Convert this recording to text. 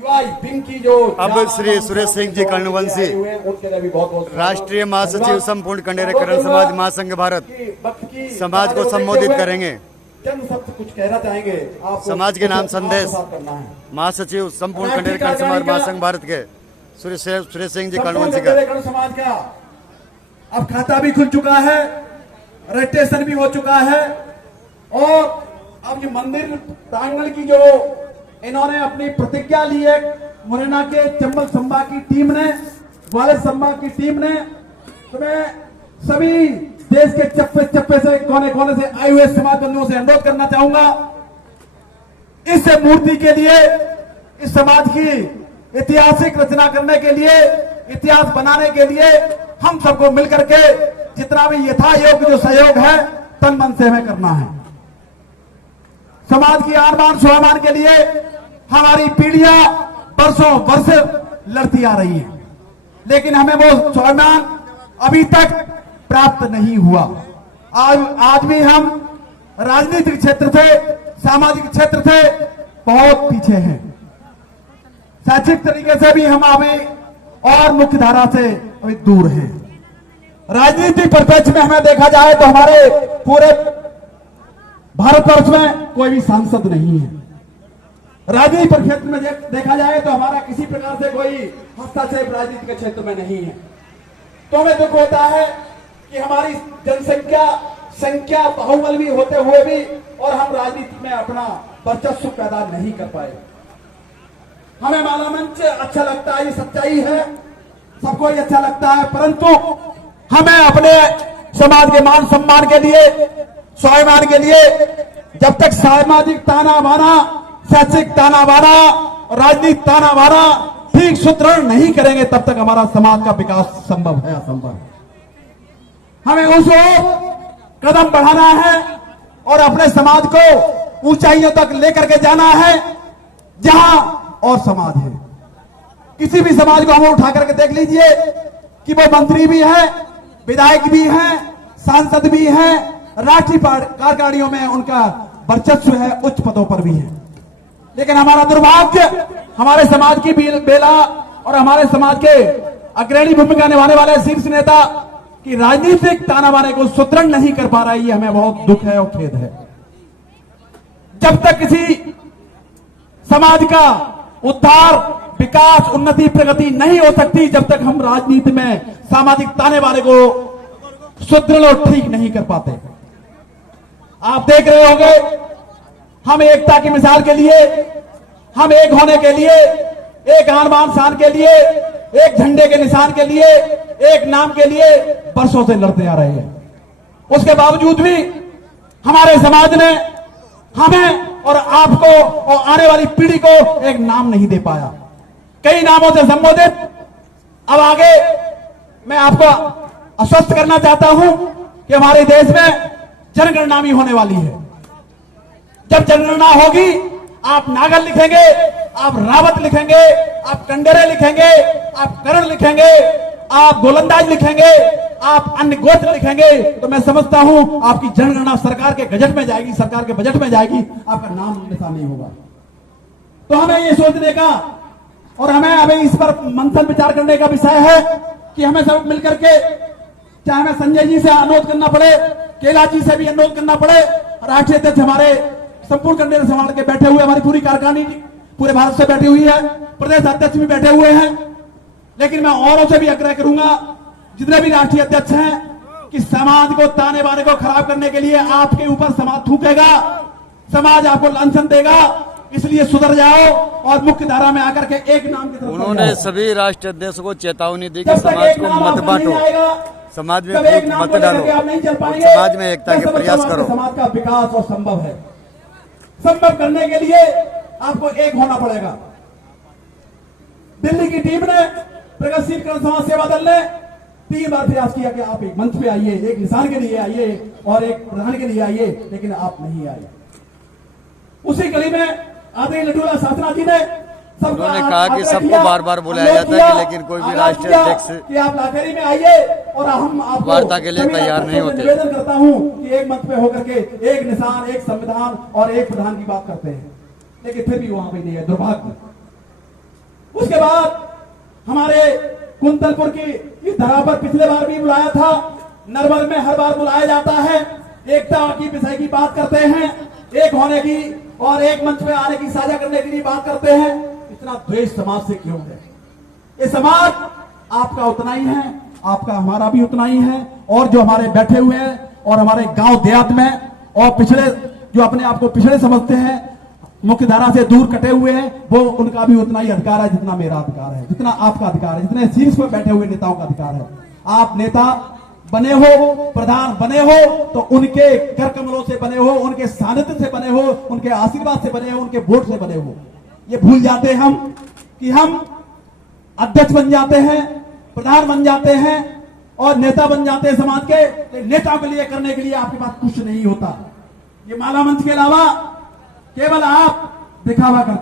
अब श्री सुरेश सिंह जी कर्णवंशी राष्ट्रीय महासचिव संपूर्ण कंडेरीकरण समाज महासंघ भारत समाज को संबोधित करेंगे। कुछ कहना चाहेंगे आप समाज के नाम संदेश महासचिव संपूर्ण कंडेरीकरण समाज महासंघ भारत के सुरेश सिंह जी कर्णवंशी का समाज का अब खाता भी खुल चुका है, रजिस्ट्रेशन भी हो चुका है और अब ये मंदिर प्रांगण की जो इन्होंने अपनी प्रतिज्ञा ली है, मुरैना के चंबल संभाग की टीम ने, ग्वालियर संभाग की टीम ने, तो मैं सभी देश के चप्पे चप्पे से कोने कोने से आए हुए समाज बंधुओं से अनुरोध करना चाहूंगा, इस मूर्ति के लिए, इस समाज की ऐतिहासिक रचना करने के लिए, इतिहास बनाने के लिए हम सबको मिलकर के जितना भी यथा योग्य जो सहयोग है तन मन से हमें करना है। समाज की आन-बान स्वाभिमान के लिए हमारी पीढ़ियां वर्षों वर्ष लड़ती आ रही है, लेकिन हमें वो स्वाभिमान अभी तक प्राप्त नहीं हुआ। आज भी हम राजनीतिक क्षेत्र से, सामाजिक क्षेत्र से बहुत पीछे हैं। शैक्षिक तरीके से भी हम अभी और मुख्य धारा से अभी दूर हैं। राजनीतिक परिप्रेक्ष्य में हमें देखा जाए तो हमारे पूरे भारतवर्ष में कोई भी सांसद नहीं है। राजनीतिक क्षेत्र में देखा जाए तो हमारा किसी प्रकार से कोई हस्तक्षेप राजनीति के क्षेत्र में नहीं है। तो हमें दुख होता है कि हमारी संख्या बाहुबल भी होते हुए भी और हम राजनीति में अपना वर्चस्व पैदा नहीं कर पाए। हमें माला मंच अच्छा लगता है, ये सच्चाई है, सबको ही अच्छा लगता है, परंतु हमें अपने समाज के मान सम्मान के लिए, स्वाभिमान के लिए जब तक सामाजिक ताना बाना, शैक्षिक ताना बाना, राजनीतिक ताना बाना ठीक सुदृढ़ नहीं करेंगे तब तक हमारा समाज का विकास संभव है असंभव। हमें उस कदम बढ़ाना है और अपने समाज को ऊंचाइयों तक लेकर के जाना है जहां और समाज है। किसी भी समाज को हम उठा करके देख लीजिए कि वो मंत्री भी है, विधायक भी है, सांसद भी है, राष्ट्रीय कार्यकारिणियों में उनका वर्चस्व है, उच्च पदों पर भी है। लेकिन हमारा दुर्भाग्य, हमारे समाज की बेला और हमारे समाज के अग्रणी भूमिका निभाने वाले शीर्ष नेता की राजनीतिक तानाबाने को सुदृढ़ नहीं कर पा रहा है, ये हमें बहुत दुख है और खेद है। जब तक किसी समाज का उद्धार, विकास, उन्नति, प्रगति नहीं हो सकती जब तक हम राजनीति में सामाजिक तानेबाने को सुदृढ़ और ठीक नहीं कर पाते। आप देख रहे होंगे, हम एकता की मिसाल के लिए, हम एक होने के लिए, एक आन बान शान के लिए, एक झंडे के निशान के लिए, एक नाम के लिए वर्षों से लड़ते आ रहे हैं। उसके बावजूद भी हमारे समाज ने हमें और आपको और आने वाली पीढ़ी को एक नाम नहीं दे पाया। कई नामों से संबोधित। अब आगे मैं आपको आश्वस्त करना चाहता हूं कि हमारे देश में जनगणना भी होने वाली है। जब जनगणना होगी, आप नागर लिखेंगे, आप रावत लिखेंगे, आप कंडेरे लिखेंगे, आप करण लिखेंगे, आप गोलंदाज लिखेंगे, आप अन्य गोत्र लिखेंगे, तो मैं समझता हूं आपकी जनगणना सरकार के गजट में जाएगी, सरकार के बजट में जाएगी, आपका नाम निशान नहीं होगा। तो हमें ये सोचने का और हमें अभी इस पर मंथन विचार करने का विषय है कि हमें सब मिलकर के, चाहे हमें संजय जी से अनुरोध करना पड़े, केला जी से भी अनुरोध करना पड़े, राष्ट्रीय अध्यक्ष हमारे संपूर्ण कंडेर समाज के बैठे हुए, हमारी पूरी कार्यकारिणी पूरे भारत से बैठी हुई है, प्रदेश अध्यक्ष भी बैठे हुए हैं, लेकिन मैं औरों से भी आग्रह करूंगा, जितने भी राष्ट्रीय अध्यक्ष हैं, कि समाज को ताने बाने को खराब करने के लिए आपके ऊपर समाज थूकेगा, समाज आपको लांछन देगा, इसलिए सुधर जाओ और मुख्य धारा में आकर के एक नाम की तरफ। उन्होंने सभी राष्ट्रीय अध्यक्षों को चेतावनी दी कि समाज को मत बांटो, समाज में मत डालो, समाज में एकता के प्रयास करो। समाज का विकास और संभव है, संभव करने के लिए आपको एक होना पड़ेगा। दिल्ली की टीम ने, प्रगतिशील समाज सेवा दल ने 3 बार प्रयास किया कि आप एक मंच पे आइए, एक निशान के लिए आइए और एक प्रधान के लिए आइए, लेकिन आप नहीं आए। उसी कड़ी में आदरणीय लड्डूलाल शास्त्री जी ने उन्होंने कहा कि सबको बार बार बुलाया जाता है, लेकिन कोई भी राष्ट्रीय अध्यक्ष कि आप लाखेरी में आइए और हम आपको वार्ता के लिए तैयार नहीं होते। निवेदन करता हूं कि एक मंच पे होकर के एक निशान, एक संविधान और एक प्रधान की बात करते हैं, लेकिन फिर भी वहां पे नहीं है। दुर्भाग्य उसके बाद हमारे कुंतलपुर की इस धरा पर पिछले बार भी बुलाया था, नरवर में हर बार बुलाया जाता है, एकता की विषय की बात करते हैं, एक होने की और एक मंच में आने की, साझा करने के लिए बात करते हैं। इतना द्वेष समाज से क्यों है? ये समाज आपका उतना ही है, आपका हमारा भी उतना ही है, और जो हमारे बैठे हुए हैं और हमारे गांव देहात में और पिछड़े, जो अपने आप को पिछड़े समझते हैं, मुख्य धारा से दूर कटे हुए हैं, वो उनका भी उतना ही अधिकार है जितना मेरा अधिकार है, जितना आपका अधिकार है, जितने शीर्ष पर बैठे हुए नेताओं का अधिकार है। आप नेता बने हो, प्रधान बने हो, तो उनके कर कमलों से बने हो, उनके सानिध्य से बने हो, उनके आशीर्वाद से बने हो, उनके वोट से बने हो। ये भूल जाते हम कि हम अध्यक्ष बन जाते हैं, प्रधान बन जाते हैं और नेता बन जाते हैं समाज के। नेताओं के लिए करने के लिए आपके पास कुछ नहीं होता। ये माला मंच के अलावा केवल आप दिखावा करते